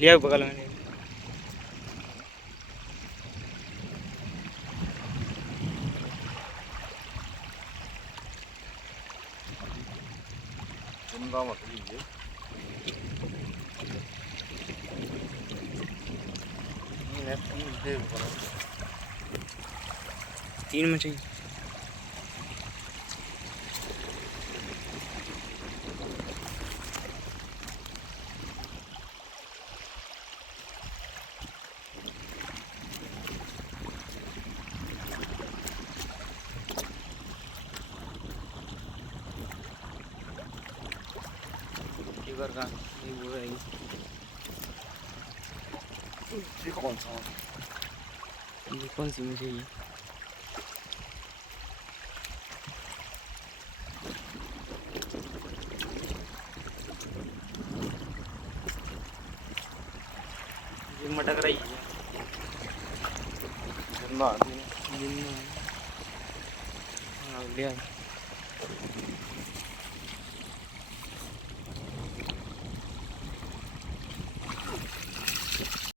लिया बगल में जिंदा मछली है। तीन मछली का ये वो है ये कौन सा? ये कौन सी मछली है? ये मटक रही है जिंदा जिन्ना हाँ लिया